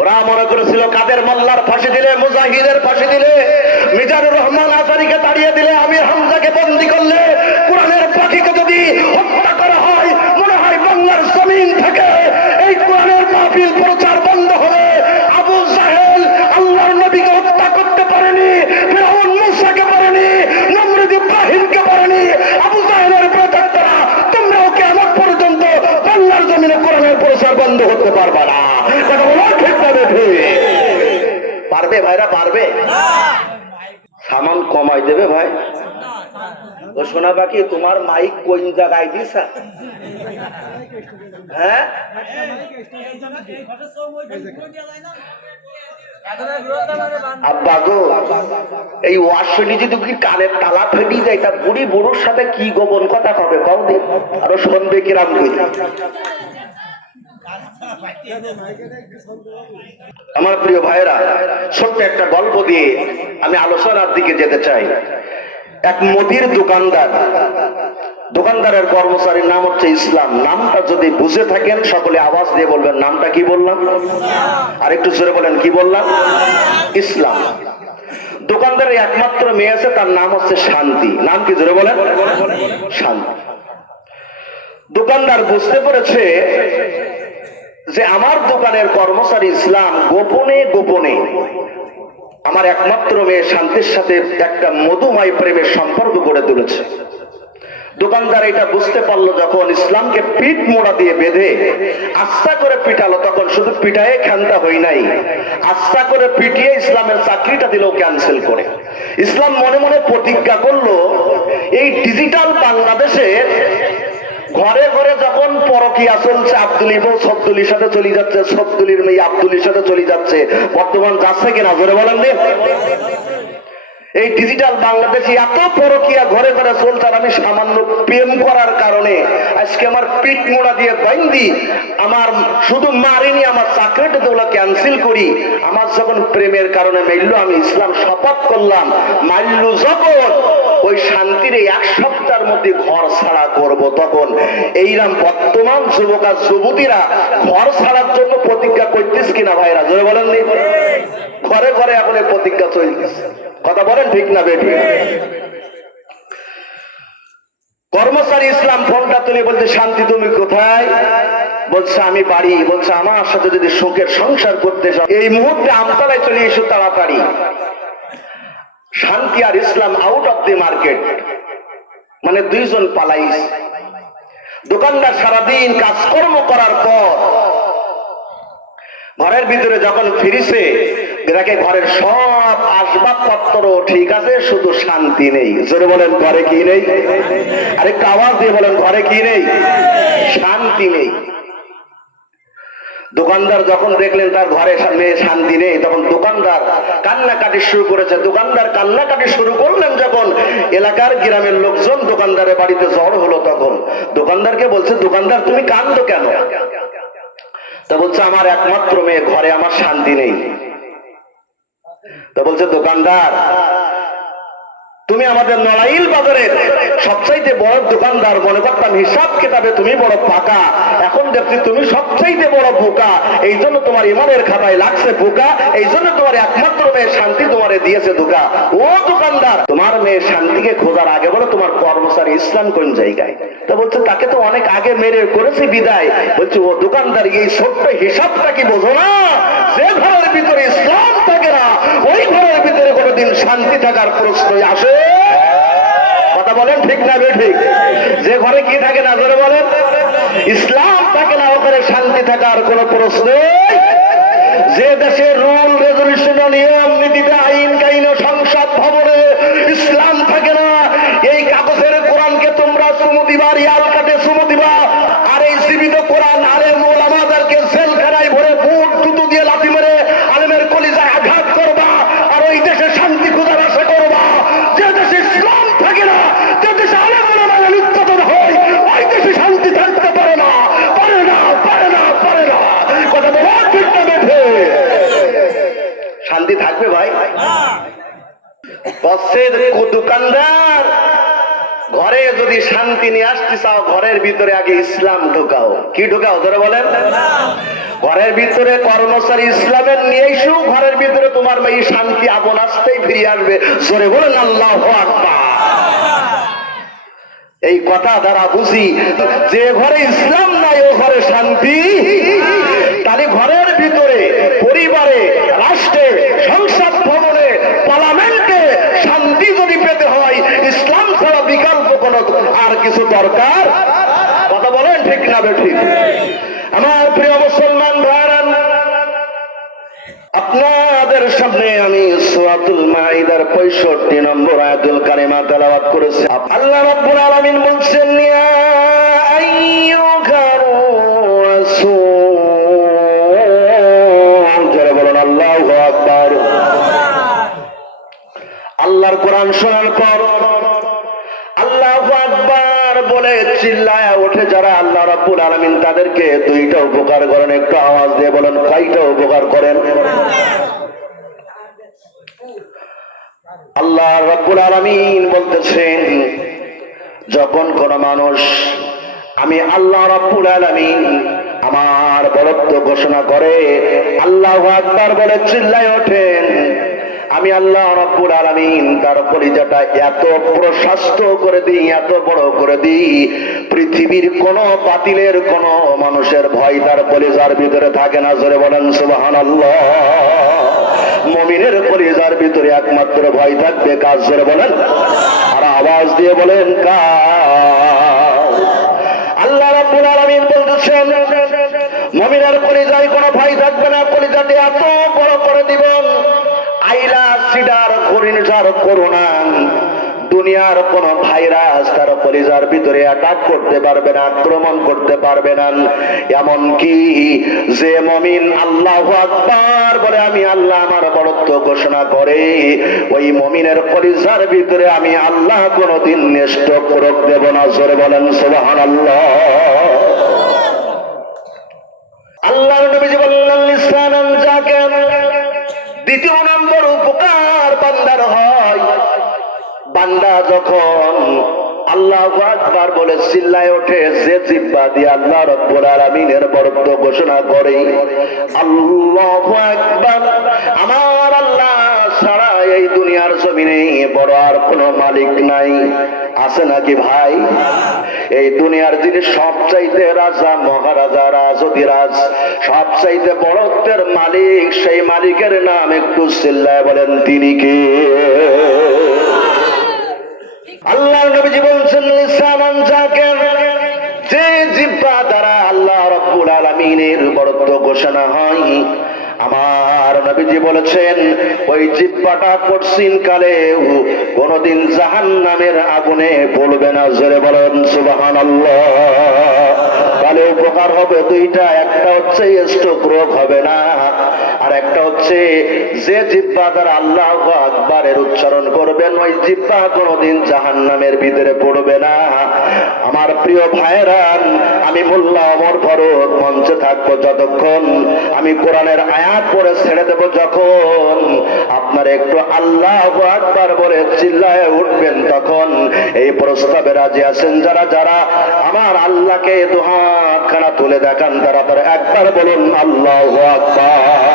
ওরা মনে করেছিল কাদের মোল্লার ফাঁসি দিলে, মুজাহিদের ফাঁসি দিলে, মিজানুর রহমান আজারিকে তাড়িয়ে দিলে, আমির হামজাকে বন্দি করলে, কোরআনের পাখিকে যদি হত্যা করা হয়, মনে হয় বাংলার জমিন থেকে এই কোরআনের মাহফিল প্রচার বন্ধ হবে। আবু সাহেল আল্লাহর নবীকে হত্যা করতে পারেনি, ফেরাউন মুসাকে পারেনি, নমরুদ ইব্রাহিমকে পারেনি। আবু সাহেলের প্রচারটা তোমরাও কেমন পর্যন্ত বাংলার জমিনে কোরআনের প্রচার বন্ধ করতে পারবা না কথা বলো ঠিক না বেঠি পারবে ভাইরা পারবে সামান কমাই দেবে ভাই। ও বাকি তোমার মাইক কোন জায়গায় দিছা? হ্যাঁ? এই ওয়াশনি যদি কি কানের তালা ফেটি যায়, তা বুড়ি বুড়োর সাথে কি গোপন কথা হবে কও আরও সন্দেহ কিরাম আমার প্রিয় ভাইরা ছোট্ট একটা গল্প দিয়ে আমি আলোচনার দিকে যেতে চাই। এক মুদির দোকানদার, দোকানদারের কর্মচারীর নাম হচ্ছে ইসলাম। নামটা যদি বুঝে থাকেন, সকলে আওয়াজ দিয়ে বলবেন, নামটা কি বললাম? আর একটু জোরে বলেন, কি বললাম? ইসলাম। দোকানদারের একমাত্র মেয়ে আছে, তার নাম হচ্ছে শান্তি। নাম কি জোরে বলেন? শান্তি। দোকানদার বুঝতে পেরেছে যে আমার দোকানের কর্মচারী ইসলাম গোপনে গোপনে আমার একমাত্র মেয়ে শান্তির সাথে একটা মধুময় প্রেমের সম্পর্ক গড়ে তুলেছে। দোকানদার এটা বুঝতে পারল যখন ইসলামকে পিঠ মোড়া দিয়ে বেঁধে আস্থা করে পিটালো, তখন শুধু পিটায়ে খান্তা হই নাই, আস্থা করে পিটিয়ে ইসলামের চাকরিটা দিল ক্যান্সেল করে। ইসলাম মনে মনে প্রতিজ্ঞা করল, এই ডিজিটাল বাংলাদেশে ঘরে ঘরে যখন পরকিয়া চলছে, আব্দুলি বউ সবদুলির সাথে চলে যাচ্ছে, সবদুলির মেয়ে আব্দুলির সাথে চলে যাচ্ছে। বর্তমান যাচ্ছে কিনা ধরে বলেন এই ডিজিটাল বাংলাদেশে এত পরকিয়া ঘরে ঘরে চলছে আমি সামান্য প্রেম করার কারণে আজকে আমার পিঠ মোড়া দিয়ে বাইন্দি আমার শুধু মারিনি, আমার চাকরিটা তোলা ক্যান্সেল করি। আমার যখন প্রেমের কারণে মাইল্য আমি ইসলাম শপথ করলাম মাইল্য যখন, ওই শান্তির এক সপ্তাহের মধ্যে ঘর ছাড়া করব তখন। এইরাম বর্তমান যুবক আর যুবতীরা ঘর ছাড়ার জন্য প্রতিজ্ঞা করতিস কিনা ভাইরা, জোরে বলেন নি ঘরে ঘরে এখন এই প্রতিজ্ঞা চলতেছে কথা বলেন ঠিক না বেটি কর্মচারী ইসলাম, ফোনটা তুলে বলছে শান্তি, তুমি কোথায়? বলছে, আমি বাড়ি। বলছে, আমার সাথে যদি সুখের সংসার করতে এই মুহূর্তে আমতলায় চলে এসো তাড়াতাড়ি। শান্তি আর Islam out of the market মানে দুইজন পালাইস দোকানদার সারাদিন কাজকর্ম করার পর ঘরের ভিতরে যখন ফিরিছে দেখে ঘরের সব আসবাবপত্র, ঠিক আছে, শুধু শান্তি নেই। জোরে বলেন, ঘরে কি নেই? আরেকটু আওয়াজ দিয়ে বলেন, ঘরে কি নেই? শান্তি নেই। দোকানদার যখন দেখলেন তার ঘরে মেয়ে শান্তি নেই, তখন দোকানদার কান্নাকাটি শুরু করেছে। দোকানদার কান্নাকাটি শুরু করলেন যখন এলাকার গ্রামের লোকজন দোকানদারের বাড়িতে জ্বর হলো তখন। দোকানদারকে বলছে, দোকানদার, তুমি কান্দো কেন? তা বলছে, আমার একমাত্র মেয়ে, ঘরে আমার শান্তি নেই। তা বলছে, দোকানদার, তুমি আমাদের নড়াইল বাজারের সবচাইতে বড় দোকানদার। মনে করতাম হিসাব কিতাবে তুমি বড় পাকা এখন দেখছি তুমি সবচাইতে বড় বোকা। এই জন্য তোমার ইমানের খাতায় লাগছে বোকা। এই জন্য তোমার একমাত্র মেয়ে শান্তি তোমারে দিয়েছে ধোকা ও দোকানদার, তোমার মেয়ে শান্তিকে খোঁজার আগে বলো তোমার কর্মচারী ইসলাম কোন জায়গায়? তা বলছে, তাকে তো অনেক আগে মেরে করেছি বিদায়। বলছে, ও দোকানদার, এই ছোট্ট হিসাবটা কি বোঝো না? যে ঘরের ভিতরে ইসলাম ওই ঘরের ভিতরে কোনোদিন শান্তি থাকার প্রশ্নই আসে? কথা বলেন ঠিক না ঠিক? যে ঘরে কি থাকে না ধরে বলেন? ইসলাম থাকে না ওখানে শান্তি থাকার কোনো প্রশ্ন যে দেশের রুল রেজলিউশন নিয়ম, নীতিতে আইন, কাইন, সংসদ, ভবনে ইসলাম থাকে না। এই কাগজের কোরআনকে তোমরা চুমু দিবা রিয়াল কাটে চুমু দিবা আর এই জীবিত কোরআন, আরে মোল আমাদেরকে জেলখানায় ভরে বুট জুতো দিয়ে লাথি মেরে আলেমের কলিজায় আঘাত করবা আর ওই দেশে শান্তি খোঁজার আশা করবা যে দেশে ইসলাম থাকে না যে দেশে আলেম ওলামায় নির্যাতন হয় ওই দেশে শান্তি থাকতে পারে না পারে না পারে না পারে না কথা বলা ঠিক না বেঠে শান্তি থাকবে ভাই বসের দোকানদার ঘরে যদি শান্তি নিয়ে আসতে চাও, ঘরের ভিতরে আগে ইসলাম ঢোকাও। কি ঢোকাও? ধরে বলেন। ঘরের ভিতরে কর্মচারী ইসলামের নিয়ে এসেও ঘরের ভিতরে তোমার এই শান্তি আপন আসতেই ফিরে আসবে। জোরে বলেন, আল্লাহ এই কথা দ্বারা বুঝি, যে ঘরে ইসলাম নাই, ও ঘরে শান্তি তাহলে ঘরের ভিতরে পরিবারে রাষ্ট্রে সংসদ ভবনে পার্লামেন্টে শান্তি যদি পেতে হয় ইসলাম ছাড়া বিকল্প কোন আর কিছু দরকার কথা বলেন ঠিক। আমার প্রিয় মুসলমান ভাইরান আপনাদের সামনে আমি সুরাতুল মাইদার পঁয়ষট্টি নম্বর আয়াতুল কারিমা তেলাওয়াত করেছি। আল্লাহ রাব্বুল আলামিন বলছেন আল্লাহর কোরআন শোনার পর বলে চিল্লায় ওঠে যারা আল্লাহ রাব্বুল আলামিন তাদেরকে দুইটা উপকার করেন, একটু আওয়াজ দিয়ে বলেন, কয়টা উপকার করেন? আল্লাহ রাব্বুল আলামিন বলতেছেন, যখন কোন মানুষ, আমি আল্লাহ রাব্বুল আলামিন আমার বরত্ব ঘোষণা করে, আল্লাহ আকবার বলে চিল্লায় ওঠেন। আমি আল্লাহ রব্বুল আলামিন তার পরিজাটা এত প্রশস্ত করে দিই, এত বড় করে দিই, পৃথিবীর কোন বাতিলের, কোন মানুষের ভয় তার পরিজার ভিতরে থাকে না, জোরে বলেন সুবহানাল্লাহ। মমিনের কলিজার ভিতরে একমাত্র ভয় থাকবে কাজ জোরে বলেন? আর আওয়াজ দিয়ে বলেন কাজ আল্লাহ রাব্বুল আলামিন বলতেছেন, মুমিনের কলিজায় কোনো ভয় থাকবে না, কলিজাটি এত বড় করে দিবেন। ঘূর্ণিঝড় করোনা দুনিয়ার কোন ভাইরাস তার কলিজার ভিতরে অ্যাটাক করতে পারবে না, আক্রমণ করতে পারবে না। এমন কি যে মমিন আল্লাহ আকবার বলে আমি আল্লাহ আমার বড়ত্ব ঘোষণা করে, ওই মমিনের কলিজার ভিতরে আমি আল্লাহ কোনদিন নেষ্ট প্রয়োগ দেব না। জোরে বলেন সুবাহান আল্লাহ আল্লাহ নবীজি বললেন, লিসানান যাকে দ্বিতীয় বান্দার হয়। বান্দা যখন আল্লাহ আকবার বলে, চিল্লায় ওঠে, যে জিব্বা দিয়ে আল্লাহ রব্বুল আলামিনের বরত্ব ঘোষণা করে, আল্লাহু আকবার, আমার আল্লাহ ছাড়া এই দুনিয়ার জমিনে বড় আর কোনো মালিক নাই। আছে নাকি ভাই? এই দুনিয়ার যিনি সবচাইতে রাজা, মহারাজা রাজধিরাজ সবচাইতে বড়ত্বের মালিক, সেই মালিকের নাম একটু চিল্লায় বলেন, তিনি কে? আল্লাহ নবীজি বলছেন, লিসানান জাকের। যে জিব্বা দ্বারা আল্লাহ রাব্বুল আলামিনের বরত্ব ঘোষণা হয় আমার নবীজি বলেছেন, ওই জিব্বাটা কঠিন কালেও কোনদিন জাহান্নামের আগুনে পড়বে না। জোরে বলেন, সুবহানাল্লাহ। তাহলে উপকার হবে দুইটা, একটা হচ্ছে স্ট্রোক রোগ হবে না, আর একটা হচ্ছে যে জিব্বা দ্বারা আল্লাহ আকবারের উচ্চারণ করবেন, ওই জিব্বা কোনোদিন জাহান নামের ভিতরে পড়বে না। আমার প্রিয় ভাইরান আমি মোল্লা অমর ভরত মঞ্চে থাকব যতক্ষণ, আমি কোরআনের আয়াত পড়ে ছেড়ে দেব যখন। আপনার একটু আল্লাহ আকবার বলে চিল্লায় উঠবেন তখন। এই প্রস্তাবে রাজি আছেন যারা যারা আমার আল্লাহকে দুহাত খানা তুলে দেখান, তারা তারা একবার বলুন, আল্লাহ আকবার।